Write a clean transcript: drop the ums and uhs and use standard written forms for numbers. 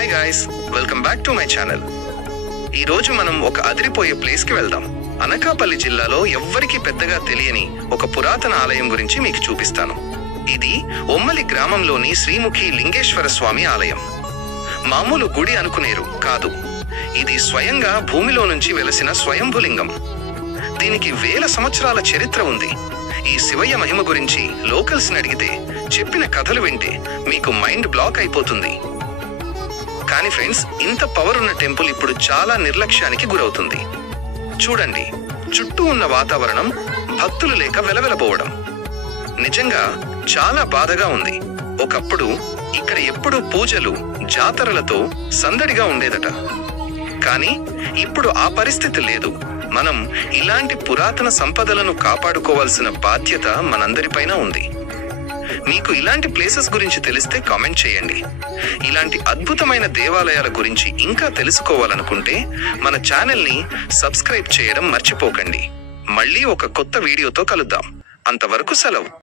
Hi guys, welcome back to my channel. ఈ రోజు మనం ఒక అదిరిపోయే ప్లేస్ కి వెళ్దాం. అనకాపల్లి జిల్లాలో ఎవ్వరికి పెద్దగా తెలియని ఒక పురాతన ఆలయం గురించి మీకు చూపిస్తాను. ఇది ఒమ్మలి గ్రామంలోని శ్రీముఖి లింగేశ్వర స్వామి ఆలయం. మామూలు గుడి అనుకునేరు కాదు, ఇది స్వయంగా భూమిలో నుంచి వెలసిన స్వయంభులింగం. దీనికి వేల సంవత్సరాల చరిత్ర ఉంది. ఈ శివయ్య మహిమ గురించి లోకల్స్ ని అడిగితే చెప్పిన కథలు వింటే మీకు మైండ్ బ్లాక్ అయిపోతుంది. కానీ ఫ్రెండ్స్, ఇంత పవర్ ఉన్న టెంపుల్ ఇప్పుడు చాలా నిర్లక్ష్యానికి గురవుతుంది. చూడండి, చుట్టూ ఉన్న వాతావరణం భక్తులు లేక వెలవెలబోవడం నిజంగా చాలా బాధగా ఉంది. ఒకప్పుడు ఇక్కడ ఎప్పుడూ పూజలు, జాతరలతో సందడిగా ఉండేదట. కానీ ఇప్పుడు ఆ పరిస్థితి లేదు. మనం ఇలాంటి పురాతన సంపదలను కాపాడుకోవాల్సిన బాధ్యత మనందరిపైన ఉంది. మీకు ఇలాంటి ప్లేసెస్ గురించి తెలిస్తే కామెంట్ చేయండి. ఇలాంటి అద్భుతమైన దేవాలయాల గురించి ఇంకా తెలుసుకోవాలనుకుంటే మన ఛానల్ని సబ్స్క్రైబ్ చేయడం మర్చిపోకండి. మళ్ళీ ఒక కొత్త వీడియోతో కలుద్దాం. అంతవరకు సెలవు.